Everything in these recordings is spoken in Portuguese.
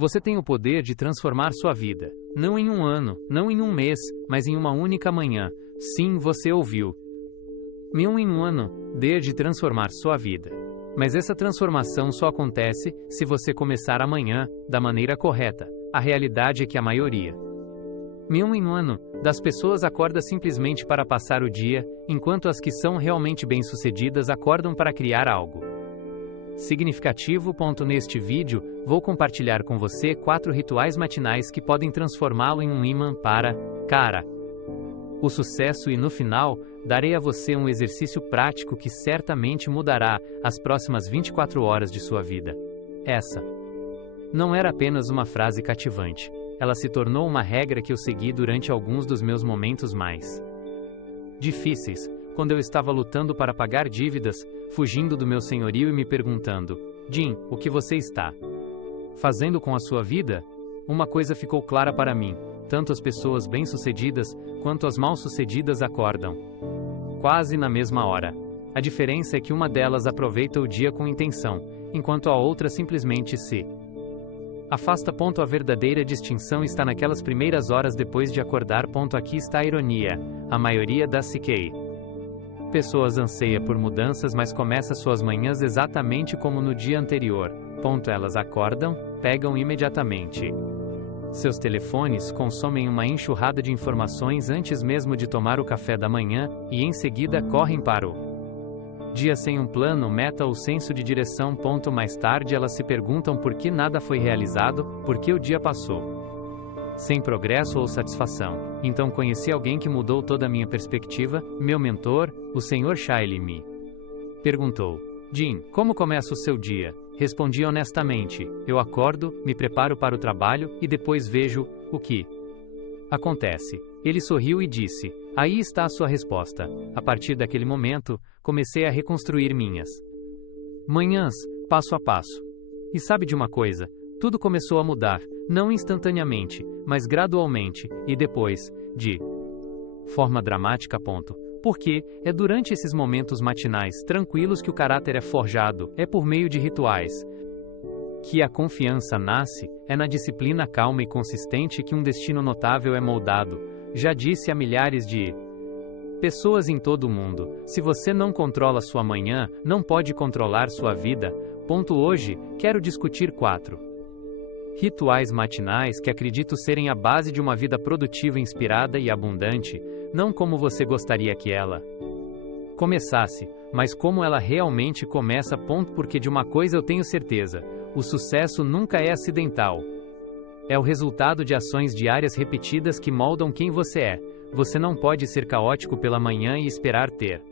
Você tem o poder de transformar sua vida. Não em um ano, não em um mês, mas em uma única manhã. Sim, você ouviu. Não em um ano, de transformar sua vida. Mas essa transformação só acontece se você começar amanhã, da maneira correta. A realidade é que a maioria, não em um ano, das pessoas acorda simplesmente para passar o dia, enquanto as que são realmente bem-sucedidas acordam para criar algo significativo. Neste vídeo, vou compartilhar com você 4 rituais matinais que podem transformá-lo em um imã para, o sucesso, e no final, darei a você um exercício prático que certamente mudará as próximas 24 horas de sua vida. Essa não era apenas uma frase cativante. Ela se tornou uma regra que eu segui durante alguns dos meus momentos mais difíceis, quando eu estava lutando para pagar dívidas, fugindo do meu senhorio e me perguntando: Jim, o que você está fazendo com a sua vida? Uma coisa ficou clara para mim: tanto as pessoas bem-sucedidas quanto as mal-sucedidas acordam quase na mesma hora. A diferença é que uma delas aproveita o dia com intenção, enquanto a outra simplesmente se afasta. A verdadeira distinção está naquelas primeiras horas depois de acordar. Aqui está a ironia. A maioria das pessoas anseia por mudanças, mas começa suas manhãs exatamente como no dia anterior. Elas acordam, pegam imediatamente seus telefones, consomem uma enxurrada de informações antes mesmo de tomar o café da manhã, e em seguida correm para o dia sem um plano, meta ou senso de direção. Mais tarde elas se perguntam por que nada foi realizado, por que o dia passou sem progresso ou satisfação. Então conheci alguém que mudou toda a minha perspectiva. Meu mentor, o Sr. Shiley, me perguntou: Jim, como começa o seu dia? Respondi honestamente: eu acordo, me preparo para o trabalho, e depois vejo o que acontece. Ele sorriu e disse: aí está a sua resposta. A partir daquele momento, comecei a reconstruir minhas manhãs, passo a passo. E sabe de uma coisa? Tudo começou a mudar, não instantaneamente, mas gradualmente, e depois, de forma dramática. Porque é durante esses momentos matinais tranquilos que o caráter é forjado, é por meio de rituais que a confiança nasce, é na disciplina calma e consistente que um destino notável é moldado. Já disse a milhares de pessoas em todo o mundo: se você não controla sua manhã, não pode controlar sua vida. Hoje, quero discutir 4 rituais matinais que acredito serem a base de uma vida produtiva, inspirada e abundante, não como você gostaria que ela começasse, mas como ela realmente começa. Porque de uma coisa eu tenho certeza: o sucesso nunca é acidental. É o resultado de ações diárias repetidas que moldam quem você é. Você não pode ser caótico pela manhã e esperar ter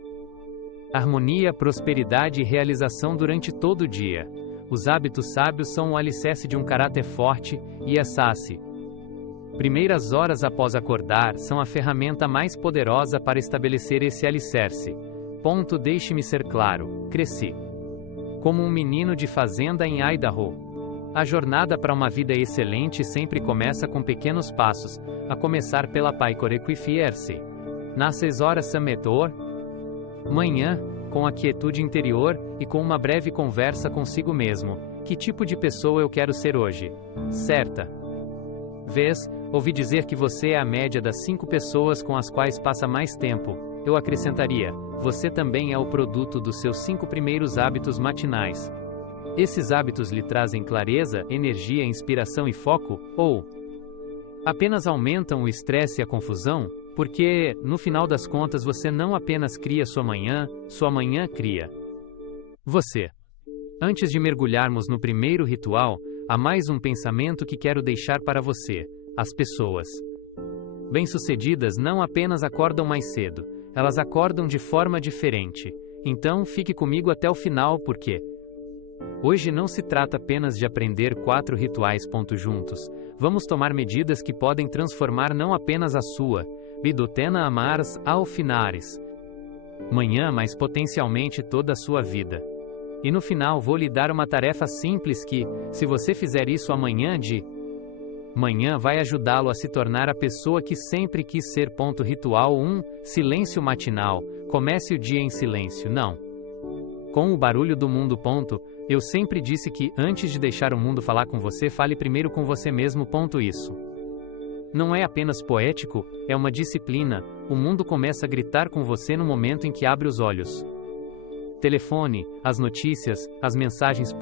harmonia, prosperidade e realização durante todo o dia. Os hábitos sábios são o alicerce de um caráter forte, e as primeiras horas após acordar são a ferramenta mais poderosa para estabelecer esse alicerce. Deixe-me ser claro: cresci como um menino de fazenda em Idaho. A jornada para uma vida excelente sempre começa com pequenos passos, a começar pela paicorequifier-se. Nas 6 horas sametor, manhã, com a quietude interior, e com uma breve conversa consigo mesmo. Que tipo de pessoa eu quero ser hoje? Certa vez, ouvi dizer que você é a média das 5 pessoas com as quais passa mais tempo. Eu acrescentaria: você também é o produto dos seus 5 primeiros hábitos matinais. Esses hábitos lhe trazem clareza, energia, inspiração e foco, ou apenas aumentam o estresse e a confusão? Porque, no final das contas, você não apenas cria sua manhã cria você. Antes de mergulharmos no primeiro ritual, há mais um pensamento que quero deixar para você. As pessoas bem-sucedidas não apenas acordam mais cedo, elas acordam de forma diferente. Então, fique comigo até o final, porque hoje não se trata apenas de aprender 4 rituais. Juntos, vamos tomar medidas que podem transformar não apenas a sua Bidotena Amars Alfinares manhã, mas potencialmente toda a sua vida. E no final vou lhe dar uma tarefa simples que, se você fizer isso amanhã de manhã, vai ajudá-lo a se tornar a pessoa que sempre quis ser. Ritual 1: silêncio matinal. Comece o dia em silêncio. Não Com o barulho do mundo. Eu sempre disse que, antes de deixar o mundo falar com você, fale primeiro com você mesmo. Isso não é apenas poético, é uma disciplina. O mundo começa a gritar com você no momento em que abre os olhos. Telefone, as notícias, as mensagens.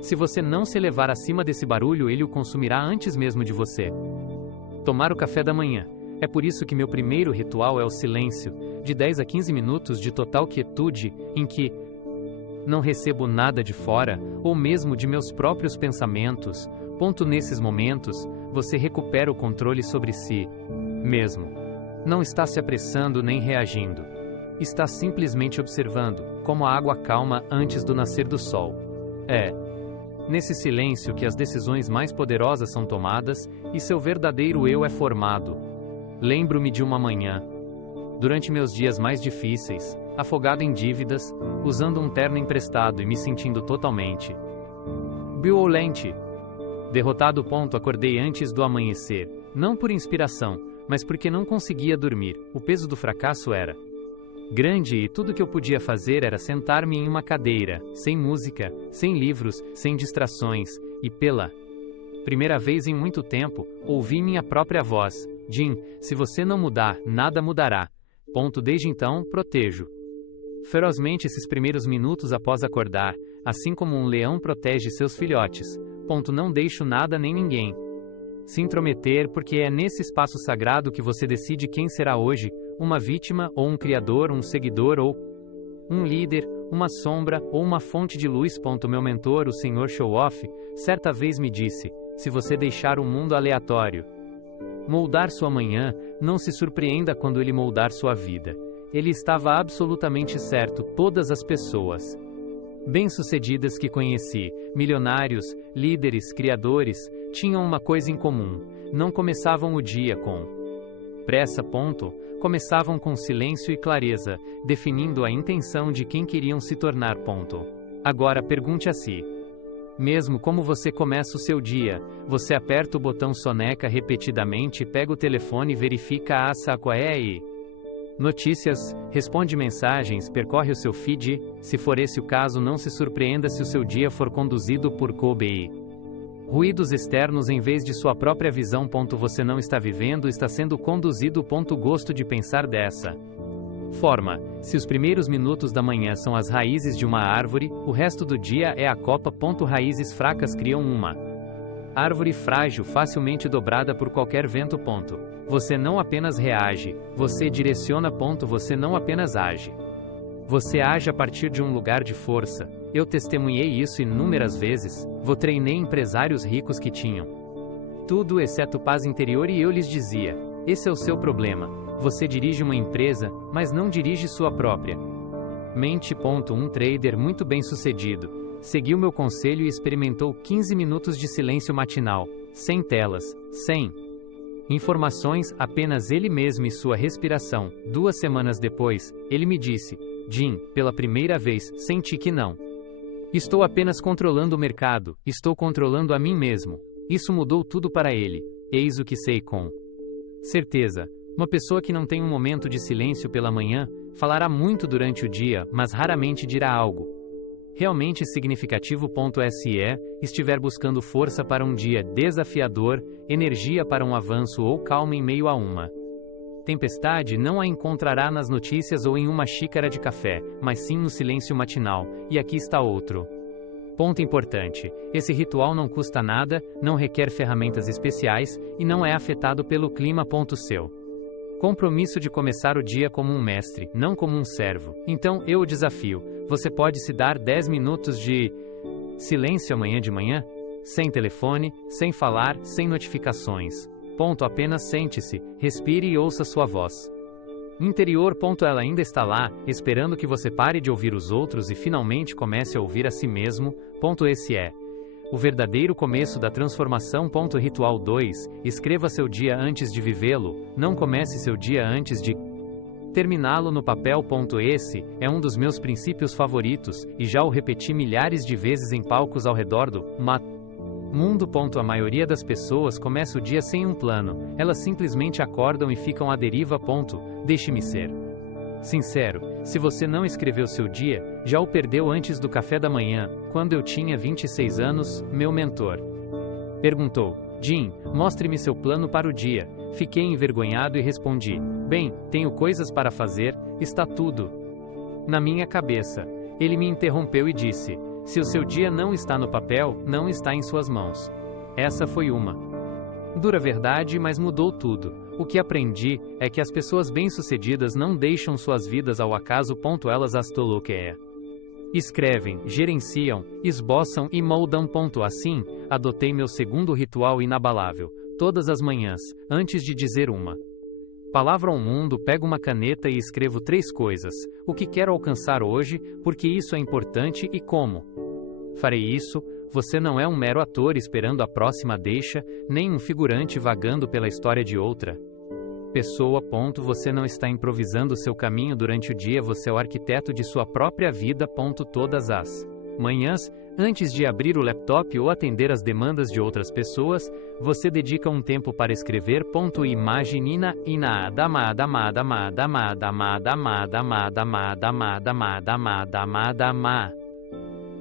Se você não se elevar acima desse barulho, ele o consumirá antes mesmo de você. Tomar o café da manhã. É por isso que meu primeiro ritual é o silêncio, de 10 a 15 minutos de total quietude, em que não recebo nada de fora, ou mesmo de meus próprios pensamentos. Nesses momentos, você recupera o controle sobre si mesmo. Não está se apressando nem reagindo. Está simplesmente observando, como a água calma antes do nascer do sol. É nesse silêncio que as decisões mais poderosas são tomadas e seu verdadeiro eu é formado. Lembro-me de uma manhã, durante meus dias mais difíceis, afogado em dívidas, usando um terno emprestado e me sentindo totalmente violente. Derrotado. Acordei antes do amanhecer, não por inspiração, mas porque não conseguia dormir. O peso do fracasso era grande e tudo que eu podia fazer era sentar-me em uma cadeira, sem música, sem livros, sem distrações, e pela primeira vez em muito tempo, ouvi minha própria voz. Jim, se você não mudar, nada mudará. Desde então, protejo ferozmente esses primeiros minutos após acordar, assim como um leão protege seus filhotes. Não deixo nada nem ninguém se intrometer, porque é nesse espaço sagrado que você decide quem será hoje, uma vítima ou um criador, um seguidor ou um líder, uma sombra ou uma fonte de luz. Meu mentor, o Sr. Show-Off, certa vez me disse: se você deixar o mundo aleatório moldar sua manhã, não se surpreenda quando ele moldar sua vida. Ele estava absolutamente certo. Todas as pessoas bem-sucedidas que conheci, milionários, líderes, criadores, tinham uma coisa em comum: não começavam o dia com pressa. Começavam com silêncio e clareza, definindo a intenção de quem queriam se tornar. Agora pergunte a si mesmo como você começa o seu dia. Você aperta o botão soneca repetidamente, pega o telefone e verifica a sacoé e notícias, responde mensagens, percorre o seu feed. Se for esse o caso, não se surpreenda se o seu dia for conduzido por ruídos externos em vez de sua própria visão. Você não está vivendo, está sendo conduzido. Gosto de pensar dessa forma: se os primeiros minutos da manhã são as raízes de uma árvore, o resto do dia é a copa. Raízes fracas criam uma árvore frágil, facilmente dobrada por qualquer vento. Você não apenas reage, você direciona. Você não apenas age, você age a partir de um lugar de força. Eu testemunhei isso inúmeras vezes. Treinei empresários ricos que tinham tudo exceto paz interior e eu lhes dizia: esse é o seu problema. Você dirige uma empresa, mas não dirige sua própria mente. Um trader muito bem sucedido seguiu meu conselho e experimentou 15 minutos de silêncio matinal, sem telas, sem informações, apenas ele mesmo e sua respiração. 2 semanas depois, ele me disse: Jim, pela primeira vez, senti que não estou apenas controlando o mercado, estou controlando a mim mesmo. Isso mudou tudo para ele. Eis o que sei com certeza: uma pessoa que não tem um momento de silêncio pela manhã, falará muito durante o dia, mas raramente dirá algo realmente significativo. Se estiver buscando força para um dia desafiador, energia para um avanço ou calma em meio a uma tempestade, não a encontrará nas notícias ou em uma xícara de café, mas sim no silêncio matinal. E aqui está outro ponto importante: esse ritual não custa nada, não requer ferramentas especiais e não é afetado pelo clima. Seu compromisso de começar o dia como um mestre, não como um servo. Então, eu o desafio: você pode se dar 10 minutos de silêncio amanhã de manhã? Sem telefone, sem falar, sem notificações. Apenas sente-se, respire e ouça sua voz interior. Ela ainda está lá, esperando que você pare de ouvir os outros e finalmente comece a ouvir a si mesmo. Esse é o verdadeiro começo da transformação. Ritual 2: escreva seu dia antes de vivê-lo, não comece seu dia antes de terminá-lo no papel. Esse é um dos meus princípios favoritos, e já o repeti milhares de vezes em palcos ao redor do mundo. A maioria das pessoas começa o dia sem um plano, elas simplesmente acordam e ficam à deriva. Deixe-me ser Sincero, se você não escreveu seu dia, já o perdeu antes do café da manhã, quando eu tinha 26 anos, meu mentor perguntou: Jim, mostre-me seu plano para o dia. Fiquei envergonhado e respondi: bem, tenho coisas para fazer, está tudo na minha cabeça. Ele me interrompeu e disse: se o seu dia não está no papel, não está em suas mãos. Essa foi uma dura verdade, mas mudou tudo. O que aprendi é que as pessoas bem-sucedidas não deixam suas vidas ao acaso. Elas as escrevem, gerenciam, esboçam e moldam. Assim, adotei meu segundo ritual inabalável. Todas as manhãs, antes de dizer uma palavra ao mundo, pego uma caneta e escrevo 3 coisas: o que quero alcançar hoje, porque isso é importante e como farei isso. Você não é um mero ator esperando a próxima deixa, nem um figurante vagando pela história de outra pessoa. Você não está improvisando seu caminho durante o dia, você é o arquiteto de sua própria vida. Todas as manhãs, antes de abrir o laptop ou atender às demandas de outras pessoas, você dedica um tempo para escrever. Imagina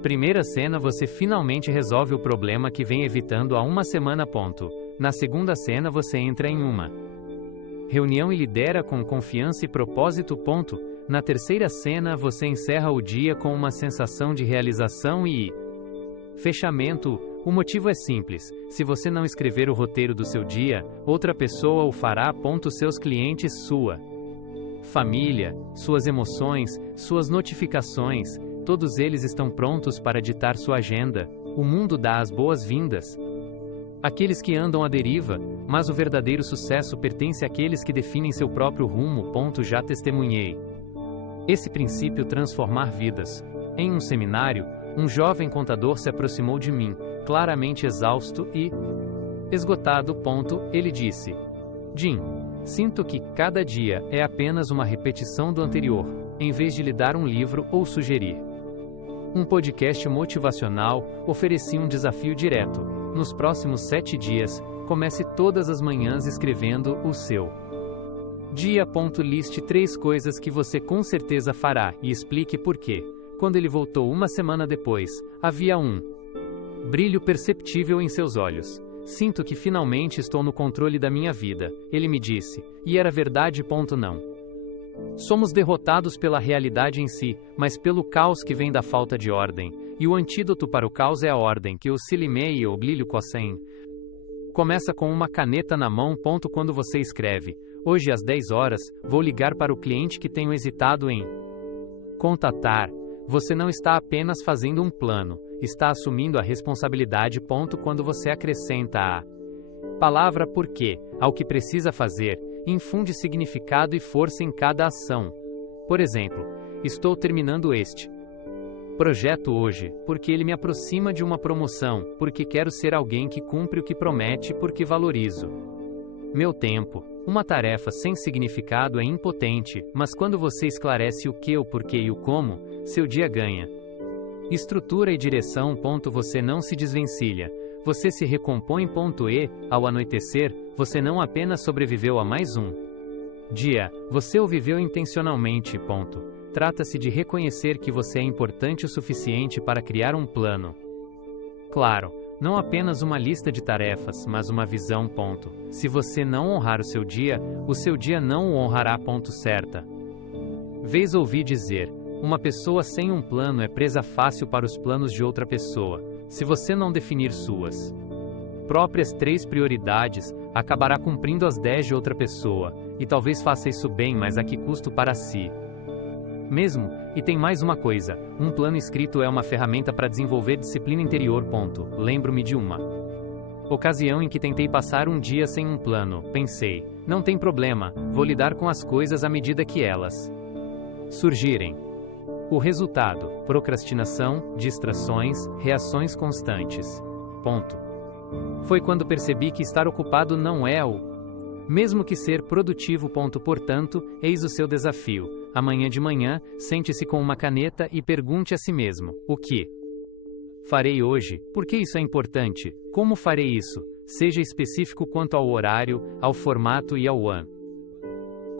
Primeira cena, você finalmente resolve o problema que vem evitando há uma semana. Na segunda cena, você entra em uma reunião e lidera com confiança e propósito. Na terceira cena, você encerra o dia com uma sensação de realização e fechamento. O motivo é simples: se você não escrever o roteiro do seu dia, outra pessoa o fará. Seus clientes, sua família, suas emoções, suas notificações, todos eles estão prontos para ditar sua agenda. O mundo dá as boas-vindas àqueles que andam à deriva, mas o verdadeiro sucesso pertence àqueles que definem seu próprio rumo. Já testemunhei esse princípio transformar vidas. Em um seminário, um jovem contador se aproximou de mim, claramente exausto e esgotado. Ele disse: Jim, sinto que cada dia é apenas uma repetição do anterior, em vez de lhe dar um livro ou sugerir um podcast motivacional. Ofereci um desafio direto: nos próximos 7 dias, comece todas as manhãs escrevendo o seu dia. Liste 3 coisas que você com certeza fará e explique por quê. Quando ele voltou uma semana depois, havia um brilho perceptível em seus olhos. Sinto que finalmente estou no controle da minha vida, ele me disse, e era verdade. Não somos derrotados pela realidade em si, mas pelo caos que vem da falta de ordem. E o antídoto para o caos é a ordem, que o silimei ou blilho kosen. Começa com uma caneta na mão. Quando você escreve: hoje às 10 horas, vou ligar para o cliente que tenho hesitado em contatar, você não está apenas fazendo um plano, está assumindo a responsabilidade. Quando você acrescenta a palavra porquê ao que precisa fazer, infunde significado e força em cada ação. Por exemplo, estou terminando este projeto hoje, porque ele me aproxima de uma promoção, porque quero ser alguém que cumpre o que promete, porque valorizo meu tempo. Uma tarefa sem significado é impotente, mas quando você esclarece o que, o porquê e o como, seu dia ganha estrutura e direção. Você não se desvencilha, você se recompõe. E, ao anoitecer, você não apenas sobreviveu a mais um dia, você o viveu intencionalmente. Trata-se de reconhecer que você é importante o suficiente para criar um plano claro, não apenas uma lista de tarefas, mas uma visão. Se você não honrar o seu dia não o honrará. Certa vez ouvi dizer: uma pessoa sem um plano é presa fácil para os planos de outra pessoa. Se você não definir suas próprias 3 prioridades, acabará cumprindo as 10 de outra pessoa, e talvez faça isso bem, mas a que custo para si mesmo. E tem mais uma coisa: um plano escrito é uma ferramenta para desenvolver disciplina interior. Lembro-me de uma ocasião em que tentei passar um dia sem um plano. Pensei: não tem problema, vou lidar com as coisas à medida que elas surgirem. O resultado: procrastinação, distrações, reações constantes. Foi quando percebi que estar ocupado não é o mesmo que ser produtivo. Portanto, eis o seu desafio. Amanhã de manhã, sente-se com uma caneta e pergunte a si mesmo: o que farei hoje? Por que isso é importante? Como farei isso? Seja específico quanto ao horário, ao formato e ao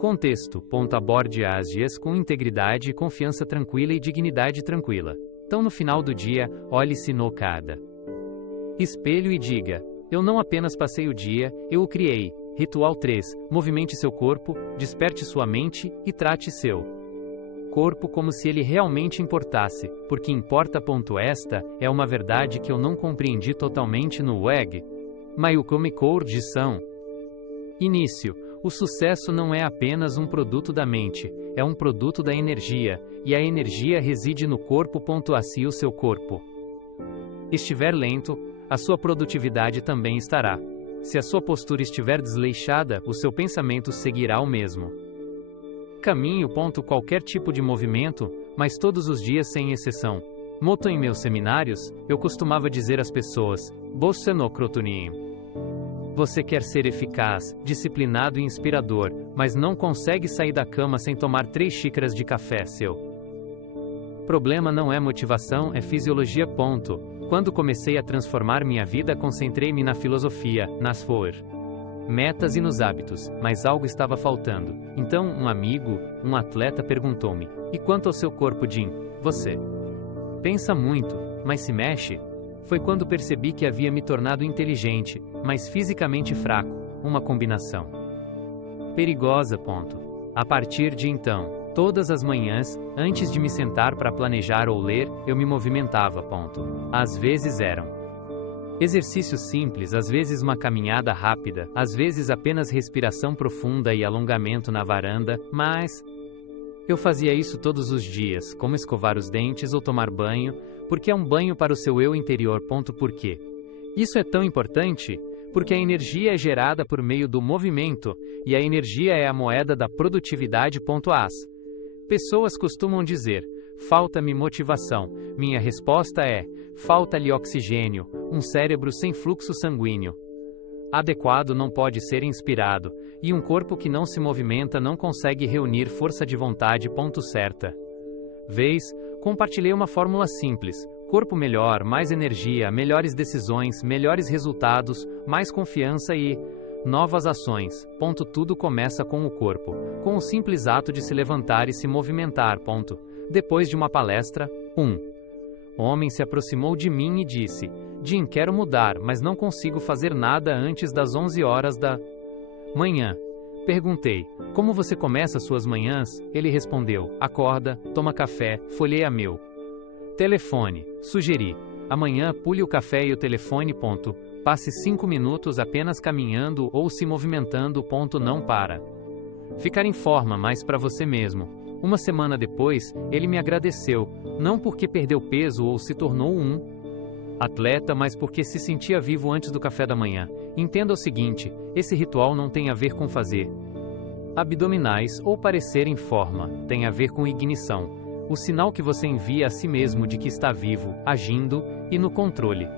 Contexto. Aborde as dias com integridade, confiança tranquila e dignidade tranquila. Então no final do dia, olhe-se no cada espelho e diga: eu não apenas passei o dia, eu o criei. Ritual 3. Movimente seu corpo, desperte sua mente e trate seu corpo como se ele realmente importasse, porque importa. Esta é uma verdade que eu não compreendi totalmente no WEG. Mayukami Coordição. Início. O sucesso não é apenas um produto da mente, é um produto da energia, e a energia reside no corpo. Se o seu corpo estiver lento, a sua produtividade também estará. Se a sua postura estiver desleixada, o seu pensamento seguirá o mesmo caminho. Qualquer tipo de movimento, mas todos os dias sem exceção. Moto. Em meus seminários, eu costumava dizer às pessoas: você quer ser eficaz, disciplinado e inspirador, mas não consegue sair da cama sem tomar 3 xícaras de café. Seu problema não é motivação, é fisiologia. Quando comecei a transformar minha vida, concentrei-me na filosofia, nas metas e nos hábitos, mas algo estava faltando. Então, um amigo, um atleta, perguntou-me: e quanto ao seu corpo, Jim? Você pensa muito, mas se mexe? Foi quando percebi que havia me tornado inteligente, mas fisicamente fraco, uma combinação perigosa. A partir de então, todas as manhãs, antes de me sentar para planejar ou ler, eu me movimentava. Às vezes eram exercícios simples, às vezes uma caminhada rápida, às vezes apenas respiração profunda e alongamento na varanda, mas eu fazia isso todos os dias, como escovar os dentes ou tomar banho, porque é um banho para o seu eu interior. Por quê? Isso é tão importante? Porque a energia é gerada por meio do movimento, e a energia é a moeda da produtividade. As pessoas costumam dizer: falta-me motivação. Minha resposta é: falta-lhe oxigênio. Um cérebro sem fluxo sanguíneo adequado não pode ser inspirado, e um corpo que não se movimenta não consegue reunir força de vontade. Certa vez, compartilhei uma fórmula simples: corpo melhor, mais energia, melhores decisões, melhores resultados, mais confiança e novas ações. Tudo começa com o corpo, com o simples ato de se levantar e se movimentar. Depois de uma palestra, um homem se aproximou de mim e disse: Jim, quero mudar, mas não consigo fazer nada antes das 11 horas da manhã. Perguntei: como você começa suas manhãs? Ele respondeu: acorda, toma café, folheia meu telefone. Sugeri: amanhã pule o café e o telefone. Passe 5 minutos apenas caminhando ou se movimentando. Não para ficar em forma, mas para você mesmo. Uma semana depois, ele me agradeceu, não porque perdeu peso ou se tornou um atleta, mas porque se sentia vivo antes do café da manhã. Entenda o seguinte: esse ritual não tem a ver com fazer abdominais ou parecer em forma, tem a ver com ignição. O sinal que você envia a si mesmo de que está vivo, agindo e no controle.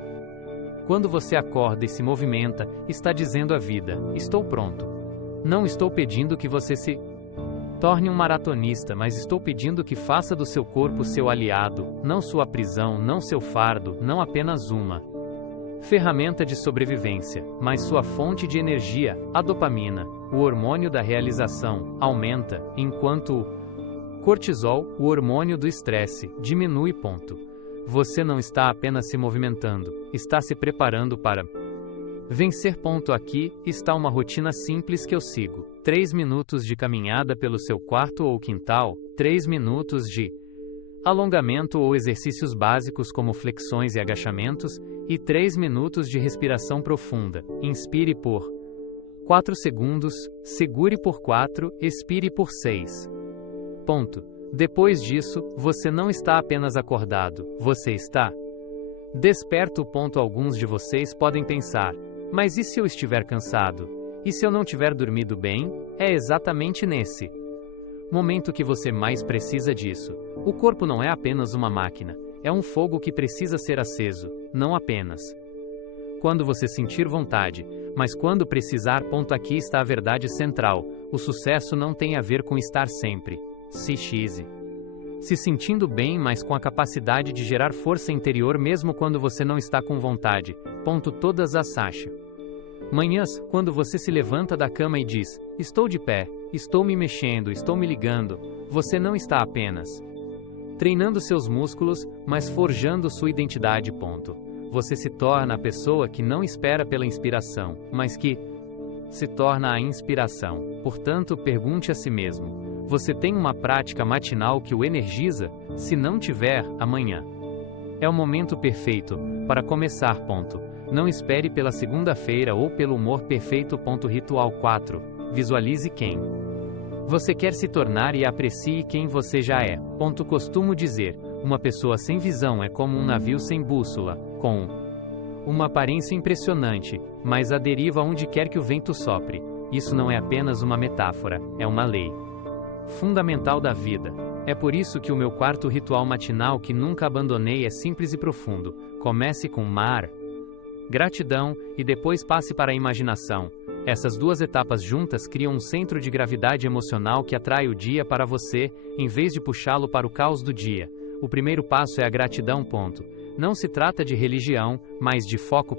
Quando você acorda e se movimenta, está dizendo à vida: estou pronto. Não estou pedindo que você se torne um maratonista, mas estou pedindo que faça do seu corpo seu aliado, não sua prisão, não seu fardo, não apenas uma ferramenta de sobrevivência, mas sua fonte de energia. A dopamina, o hormônio da realização, aumenta, enquanto o cortisol, o hormônio do estresse, diminui. Você não está apenas se movimentando, está se preparando para vencer. Aqui está uma rotina simples que eu sigo: 3 minutos de caminhada pelo seu quarto ou quintal, 3 minutos de alongamento ou exercícios básicos como flexões e agachamentos, e 3 minutos de respiração profunda. Inspire por 4 segundos, segure por 4, expire por 6. Depois disso, você não está apenas acordado, você está desperto. Alguns de vocês podem pensar: mas e se eu estiver cansado? E se eu não tiver dormido bem? É exatamente nesse momento que você mais precisa disso. O corpo não é apenas uma máquina, é um fogo que precisa ser aceso, não apenas quando você sentir vontade, mas quando precisar. Aqui está a verdade central: o sucesso não tem a ver com estar sempre se sentindo bem, mas com a capacidade de gerar força interior mesmo quando você não está com vontade. Todas as manhãs, quando você se levanta da cama e diz: estou de pé, estou me mexendo, estou me ligando. Você não está apenas treinando seus músculos, mas forjando sua identidade. Você se torna a pessoa que não espera pela inspiração, mas que se torna a inspiração. Portanto, pergunte a si mesmo: você tem uma prática matinal que o energiza? Se não tiver, amanhã é o momento perfeito para começar. Não espere pela segunda-feira ou pelo humor perfeito. Ritual 4. Visualize quem você quer se tornar e aprecie quem você já é. Costumo dizer, uma pessoa sem visão é como um navio sem bússola, com uma aparência impressionante, mas à deriva onde quer que o vento sopre. Isso não é apenas uma metáfora, é uma lei fundamental da vida. É por isso que o meu quarto ritual matinal que nunca abandonei é simples e profundo. Comece com mar, gratidão, e depois passe para a imaginação. Essas duas etapas juntas criam um centro de gravidade emocional que atrai o dia para você, em vez de puxá-lo para o caos do dia. O primeiro passo é a gratidão. Não se trata de religião, mas de foco.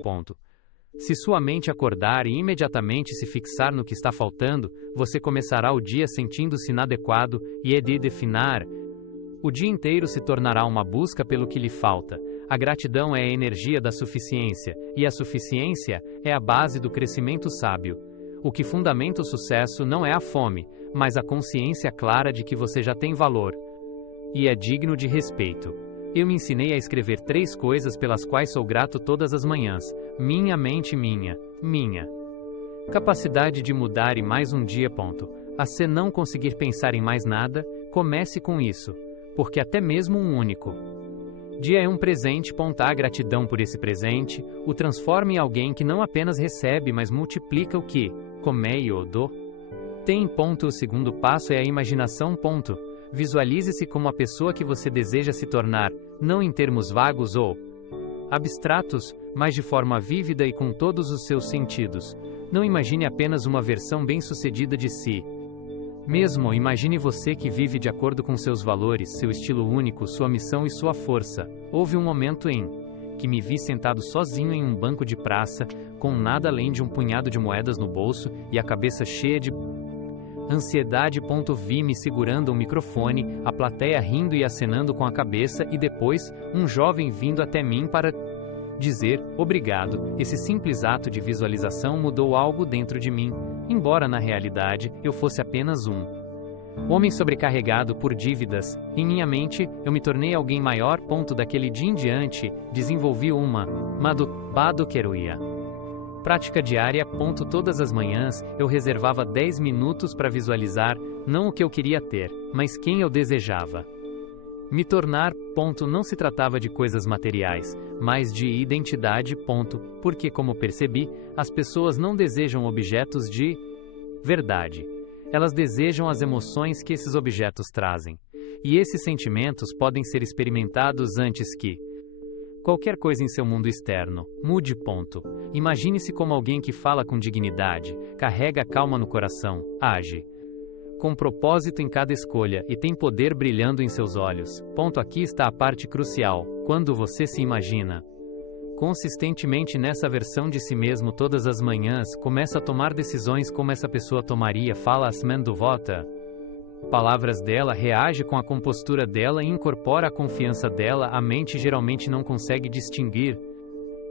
Se sua mente acordar e imediatamente se fixar no que está faltando, você começará o dia sentindo-se inadequado e definir. O dia inteiro se tornará uma busca pelo que lhe falta. A gratidão é a energia da suficiência, e a suficiência é a base do crescimento sábio. O que fundamenta o sucesso não é a fome, mas a consciência clara de que você já tem valor e é digno de respeito. Eu me ensinei a escrever 3 coisas pelas quais sou grato todas as manhãs. Minha mente, minha capacidade de mudar e mais um dia. A se não conseguir pensar em mais nada, comece com isso, porque até mesmo um único dia é um presente. A gratidão por esse presente o transforma em alguém que não apenas recebe, mas multiplica o que tem. O segundo passo é a imaginação. Visualize-se como a pessoa que você deseja se tornar, não em termos vagos ou abstratos, mas de forma vívida e com todos os seus sentidos. Não imagine apenas uma versão bem-sucedida de si mesmo, imagine você que vive de acordo com seus valores, seu estilo único, sua missão e sua força. Houve um momento em que me vi sentado sozinho em um banco de praça, com nada além de um punhado de moedas no bolso e a cabeça cheia de ansiedade. Vi-me segurando um microfone, a plateia rindo e acenando com a cabeça, e depois, um jovem vindo até mim para dizer obrigado. Esse simples ato de visualização mudou algo dentro de mim, embora na realidade eu fosse apenas um homem sobrecarregado por dívidas. Em minha mente, eu me tornei alguém maior. Daquele dia em diante, desenvolvi uma Badoqueruia prática diária. Todas as manhãs, eu reservava 10 minutos para visualizar, não o que eu queria ter, mas quem eu desejava me tornar. Não se tratava de coisas materiais, mas de identidade. Porque, como percebi, as pessoas não desejam objetos de verdade. Elas desejam as emoções que esses objetos trazem. E esses sentimentos podem ser experimentados antes que qualquer coisa em seu mundo externo. Mude. Imagine-se como alguém que fala com dignidade, carrega calma no coração, age com propósito em cada escolha e tem poder brilhando em seus olhos. Aqui está a parte crucial. Quando você se imagina consistentemente nessa versão de si mesmo todas as manhãs, começa a tomar decisões como essa pessoa tomaria. Fala as mendovota palavras dela, reage com a compostura dela e incorpora a confiança dela. A mente geralmente não consegue distinguir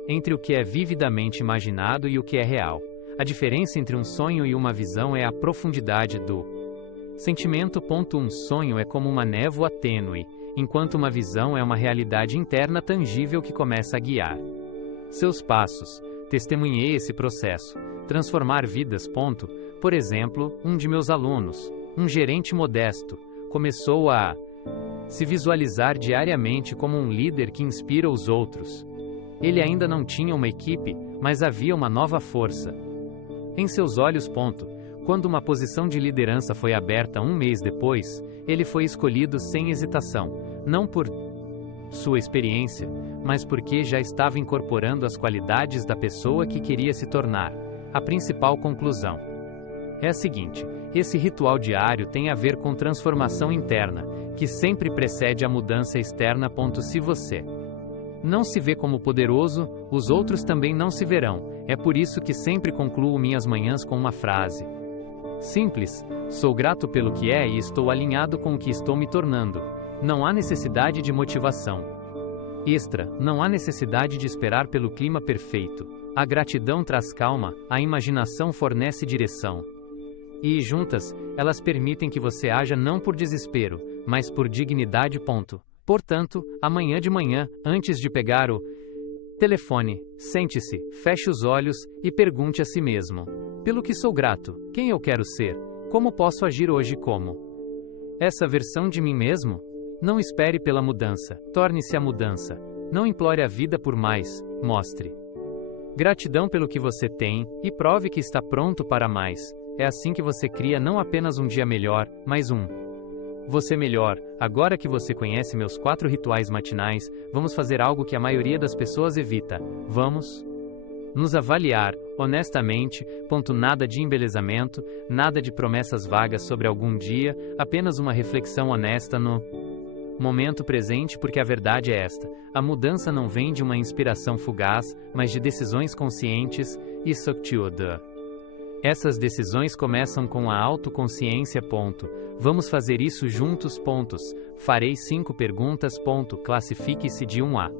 entre o que é vividamente imaginado e o que é real. A diferença entre um sonho e uma visão é a profundidade do sentimento. Um sonho é como uma névoa tênue, enquanto uma visão é uma realidade interna tangível que começa a guiar seus passos. Testemunhei esse processo. Transformar vidas. Por exemplo, um de meus alunos, um gerente modesto, começou a se visualizar diariamente como um líder que inspira os outros. Ele ainda não tinha uma equipe, mas havia uma nova força em seus olhos. Quando uma posição de liderança foi aberta um mês depois, ele foi escolhido sem hesitação, não por sua experiência, mas porque já estava incorporando as qualidades da pessoa que queria se tornar. A principal conclusão é a seguinte: esse ritual diário tem a ver com transformação interna, que sempre precede a mudança externa. Se você não se vê como poderoso, os outros também não se verão. É por isso que sempre concluo minhas manhãs com uma frase: Simples. Sou grato pelo que é e estou alinhado com o que estou me tornando. Não há necessidade de motivação extra, não há necessidade de esperar pelo clima perfeito. A gratidão traz calma, a imaginação fornece direção. E, juntas, elas permitem que você haja não por desespero, mas por dignidade. Portanto, amanhã de manhã, antes de pegar o telefone, sente-se, feche os olhos e pergunte a si mesmo: pelo que sou grato? Quem eu quero ser? Como posso agir hoje como essa versão de mim mesmo? Não espere pela mudança, torne-se a mudança. Não implore a vida por mais, mostre gratidão pelo que você tem e prove que está pronto para mais. É assim que você cria não apenas um dia melhor, mas você melhor. Agora que você conhece meus 4 rituais matinais, vamos fazer algo que a maioria das pessoas evita. Vamos nos avaliar, honestamente. Nada de embelezamento, nada de promessas vagas sobre algum dia, apenas uma reflexão honesta no momento presente, porque a verdade é esta: a mudança não vem de uma inspiração fugaz, mas de decisões conscientes e subtilda. Essas decisões começam com a autoconsciência. Vamos fazer isso juntos. Farei 5 perguntas. Classifique-se de 1 a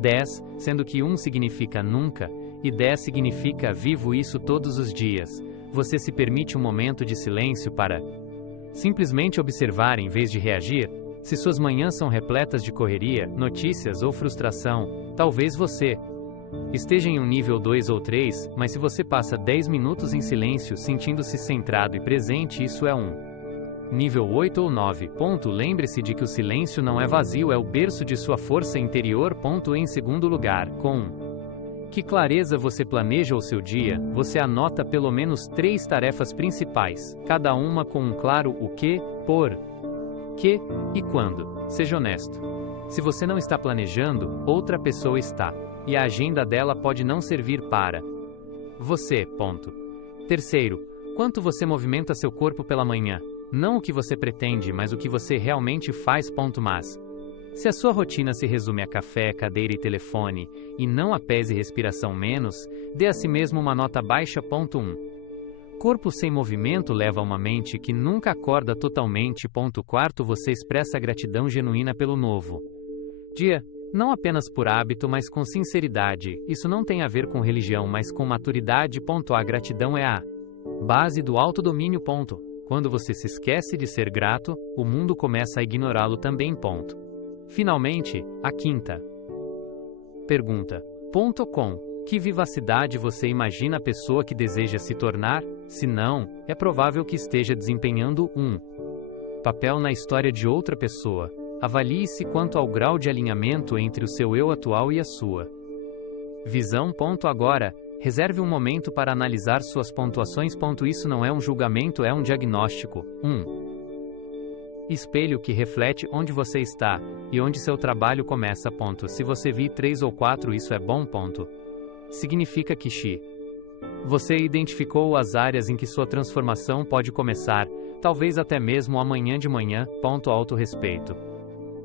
10, sendo que 1 significa nunca e 10 significa vivo isso todos os dias. Você se permite um momento de silêncio para simplesmente observar em vez de reagir? Se suas manhãs são repletas de correria, notícias ou frustração, talvez você esteja em um nível 2 ou 3, mas se você passa 10 minutos em silêncio, sentindo-se centrado e presente, isso é um nível 8 ou 9. Lembre-se de que o silêncio não é vazio, é o berço de sua força interior. Em segundo lugar, com que clareza você planeja o seu dia? Você anota pelo menos 3 tarefas principais, cada uma com um claro o que, por que e quando. Seja honesto. Se você não está planejando, outra pessoa está. E a agenda dela pode não servir para você. Terceiro, quanto você movimenta seu corpo pela manhã? Não o que você pretende, mas o que você realmente faz. Mas se a sua rotina se resume a café, cadeira e telefone, e não a pés e respiração menos, dê a si mesmo uma nota baixa. 1. Corpo sem movimento leva a uma mente que nunca acorda totalmente. Quarto, você expressa gratidão genuína pelo novo dia, não apenas por hábito, mas com sinceridade. Isso não tem a ver com religião, mas com maturidade. A gratidão é a base do autodomínio. Quando você se esquece de ser grato, o mundo começa a ignorá-lo também. Finalmente, a quinta pergunta. Com que vivacidade você imagina a pessoa que deseja se tornar? Se não, é provável que esteja desempenhando um papel na história de outra pessoa. Avalie-se quanto ao grau de alinhamento entre o seu eu atual e a sua visão. Agora, reserve um momento para analisar suas pontuações. Isso não é um julgamento, é um diagnóstico. Espelho que reflete onde você está e onde seu trabalho começa. Se você vir 3 ou 4, isso é bom. Significa que você identificou as áreas em que sua transformação pode começar, talvez até mesmo amanhã de manhã. Autorrespeito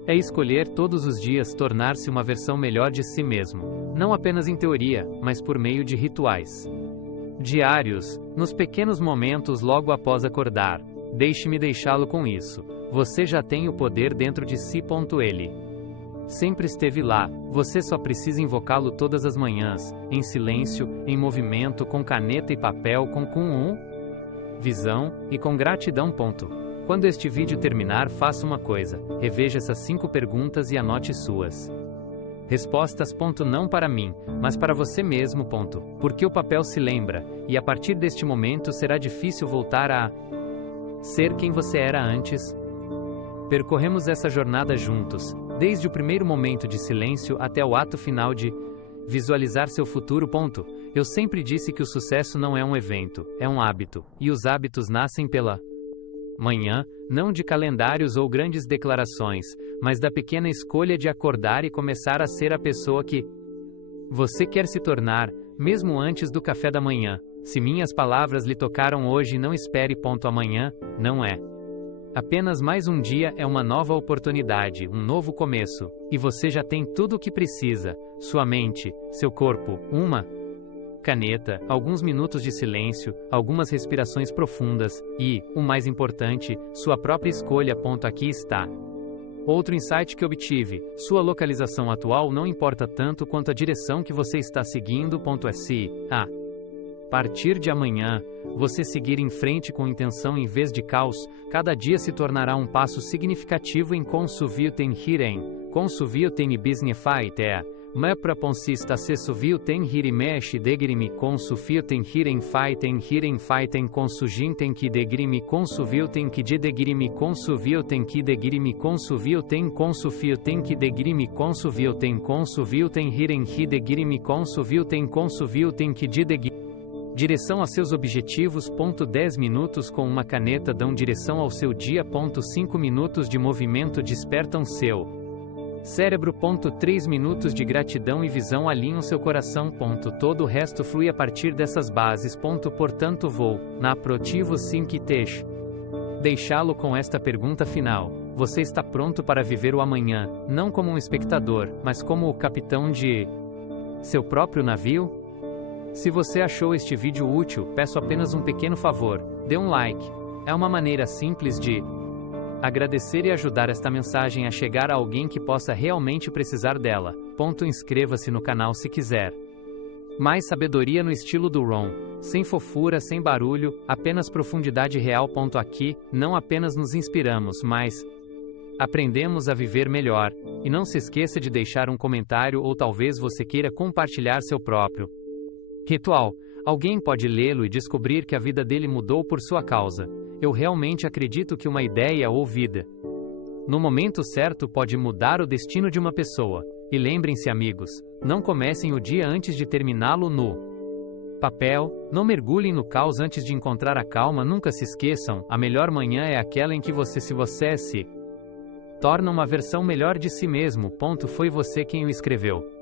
é escolher todos os dias tornar-se uma versão melhor de si mesmo, não apenas em teoria, mas por meio de rituais diários, nos pequenos momentos logo após acordar. Deixe-me deixá-lo com isso. Você já tem o poder dentro de si. Ele sempre esteve lá, você só precisa invocá-lo todas as manhãs, em silêncio, em movimento, com caneta e papel, com visão e com gratidão. Quando este vídeo terminar, faça uma coisa: reveja essas 5 perguntas e anote suas respostas. Não para mim, mas para você mesmo. Porque o papel se lembra, e a partir deste momento será difícil voltar a ser quem você era antes. Percorremos essa jornada juntos, desde o primeiro momento de silêncio até o ato final de visualizar seu futuro. Eu sempre disse que o sucesso não é um evento, é um hábito, e os hábitos nascem pela manhã, não de calendários ou grandes declarações, mas da pequena escolha de acordar e começar a ser a pessoa que você quer se tornar, mesmo antes do café da manhã. Se minhas palavras lhe tocaram hoje, não espere. Amanhã não é apenas mais um dia, é uma nova oportunidade, um novo começo, e você já tem tudo o que precisa: sua mente, seu corpo, uma caneta, alguns minutos de silêncio, algumas respirações profundas e, o mais importante, sua própria escolha. Aqui está. Outro insight que obtive: sua localização atual não importa tanto quanto a direção que você está seguindo. Se, a partir de amanhã, você seguir em frente com intenção em vez de caos, cada dia se tornará um passo significativo em Consuvio-ten hiren, Consuvio-ten business-fight Mapra consista Sessuvio-ten hirimesh degrimi Consuvio-ten hiren fighten Consugin-ten ki degrimi Consuvio-ten ki degrimi Consuvio-ten ki degrimi Consuvio-ten ki degrimi Consuvio-ten hiren degrimi Consuvio-ten ki degrimi. Direção a seus objetivos. 10 minutos com uma caneta dão direção ao seu dia. 5 minutos de movimento despertam seu cérebro. 3 minutos de gratidão e visão alinham seu coração. Todo o resto flui a partir dessas bases. Portanto vou, na Protivo Simkitesh, deixá-lo com esta pergunta final: você está pronto para viver o amanhã, não como um espectador, mas como o capitão de seu próprio navio? Se você achou este vídeo útil, peço apenas um pequeno favor: dê um like. É uma maneira simples de agradecer e ajudar esta mensagem a chegar a alguém que possa realmente precisar dela. Inscreva-se no canal se quiser. Mais sabedoria no estilo do Ron. Sem fofura, sem barulho, apenas profundidade real. Aqui, não apenas nos inspiramos, mas aprendemos a viver melhor. E não se esqueça de deixar um comentário ou talvez você queira compartilhar seu próprio ritual. Alguém pode lê-lo e descobrir que a vida dele mudou por sua causa. Eu realmente acredito que uma ideia ouvida no momento certo pode mudar o destino de uma pessoa. E lembrem-se, amigos, não comecem o dia antes de terminá-lo no papel, não mergulhem no caos antes de encontrar a calma. Nunca se esqueçam, a melhor manhã é aquela em que você se torna uma versão melhor de si mesmo. Foi você quem o escreveu.